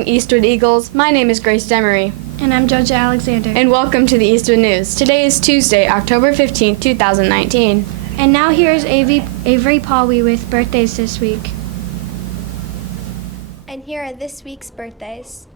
morning, Eastwood Eagles. My name is Grace Demery. And I'm Georgia Alexander. And welcome to the Eastwood News. Today is Tuesday, October 15, 2019. And now here's Avery Pauley with birthdays this week. And here are this week's birthdays.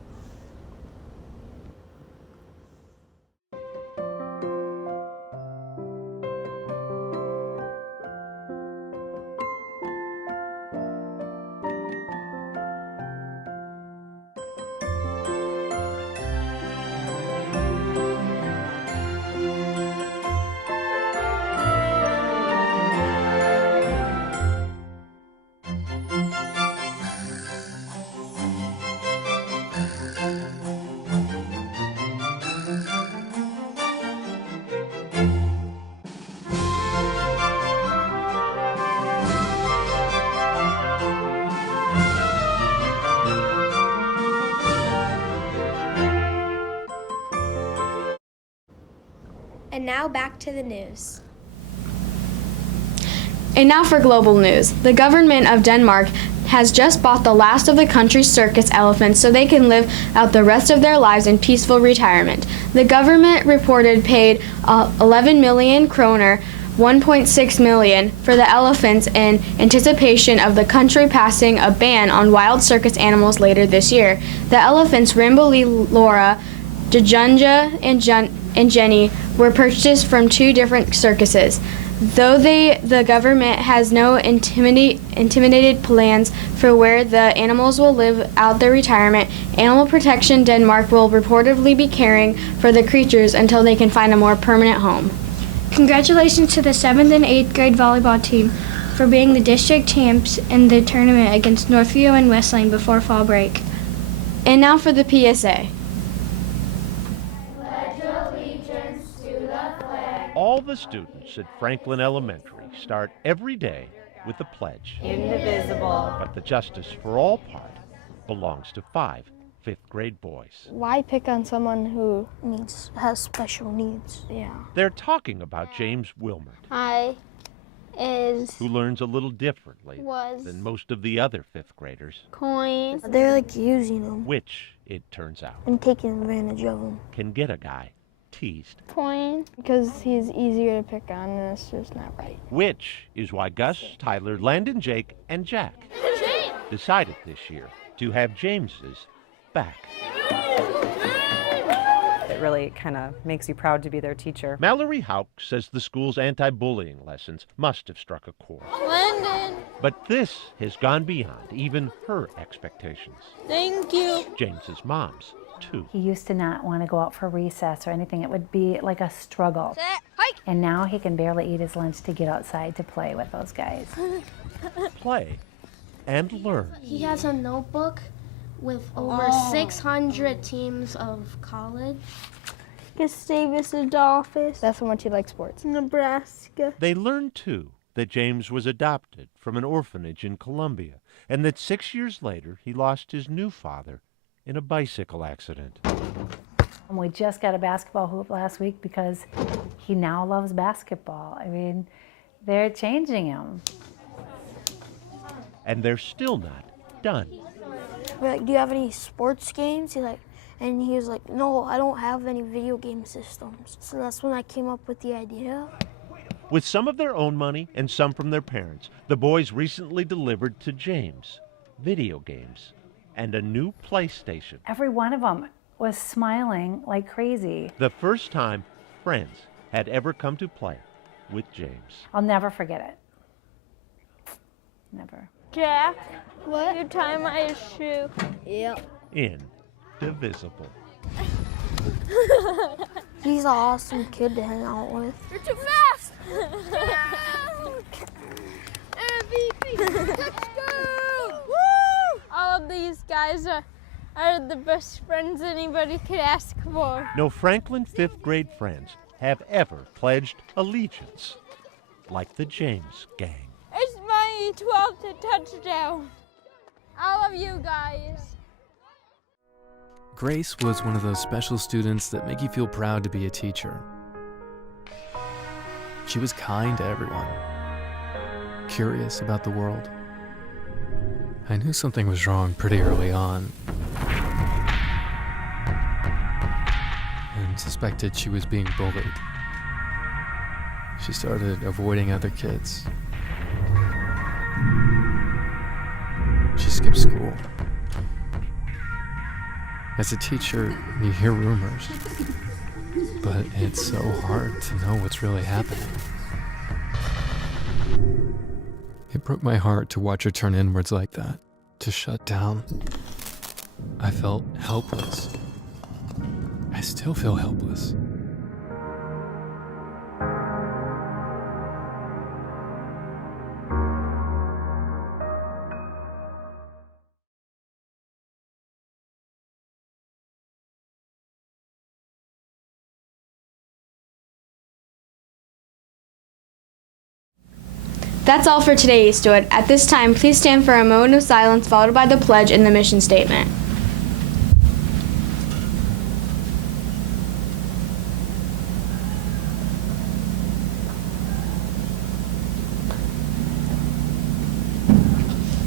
And now back to the news. And now for global news. The government of Denmark has just bought the last of the country's circus elephants so they can live out the rest of their lives in peaceful retirement. The government reported paid 11 million kroner, 1.6 million, for the elephants in anticipation of the country passing a ban on wild circus animals later this year. The elephants Rimboli, Laura, Djunja, and Jenny were purchased from two different circuses. Though the government has no intimidated plans for where the animals will live out their retirement, Animal Protection Denmark will reportedly be caring for the creatures until they can find a more permanent home. Congratulations to the 7th and 8th grade volleyball team for being the district champs in the tournament against Northview and Wesleyan before fall break. And now for the PSA. All the students at Franklin Elementary start every day with the pledge. Indivisible. But the Justice for All part belongs to 5 fifth-grade boys. Why pick on someone who has special needs? Yeah. They're talking about James Wilmert, who learns a little differently than most of the other fifth graders. Coins. They're like using them. Which, it turns out, And taking advantage of them. can get a guy teased. Coin. Because he's easier to pick on and it's just not right. Which is why Gus, Tyler, Landon, Jake, and Jack decided this year to have James's back. It really kind of makes you proud to be their teacher. Mallory Hauk says the school's anti-bullying lessons must have struck a chord. Landon. But this has gone beyond even her expectations. Thank you. James's mom's, too. He used to not want to go out for recess or anything. It would be like a struggle. And now he can barely eat his lunch to get outside to play with those guys. Play and learn. He has a notebook with over 600 teams of college. Gustavus Adolphus. That's how much he likes sports. Nebraska. They learned, too, that James was adopted from an orphanage in Columbia, and that 6 years later he lost his new father in a bicycle accident. And we just got a basketball hoop last week because he now loves basketball. I mean, they're changing him. And they're still not done. We're like, do you have any sports games? And he was like, no, I don't have any video game systems. So that's when I came up with the idea. With some of their own money and some from their parents, the boys recently delivered to James video games and a new PlayStation. Every one of them was smiling like crazy. The first time friends had ever come to play with James. I'll never forget it. Never. Jack, what? You tie my shoe. Yep. Indivisible. He's an awesome kid to hang out with. You're too fast! MVP! Let's go! Woo! All of these guys are the best friends anybody could ask for. No Franklin fifth grade friends have ever pledged allegiance like the James gang. It's my 12th touchdown. All of you guys. Grace was one of those special students that make you feel proud to be a teacher. She was kind to everyone, curious about the world. I knew something was wrong pretty early on. and suspected she was being bullied. She started avoiding other kids. She skipped school. As a teacher, you hear rumors, but it's so hard to know what's really happening. It broke my heart to watch her turn inwards like that, to shut down. I felt helpless. I still feel helpless. That's all for today, Eastwood. At this time, please stand for a moment of silence followed by the pledge and the mission statement.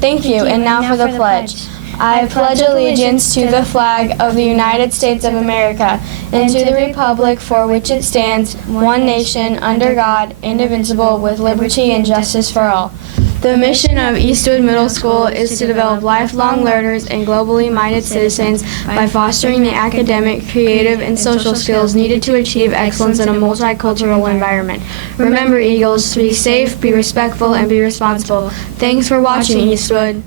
Thank you, and now for the pledge. I pledge allegiance to the flag of the United States of America and to the republic for which it stands, one nation, under God, indivisible, with liberty and justice for all. The mission of Eastwood Middle School is to develop lifelong learners and globally minded citizens by fostering the academic, creative, and social skills needed to achieve excellence in a multicultural environment. Remember, Eagles, to be safe, be respectful, and be responsible. Thanks for watching, Eastwood.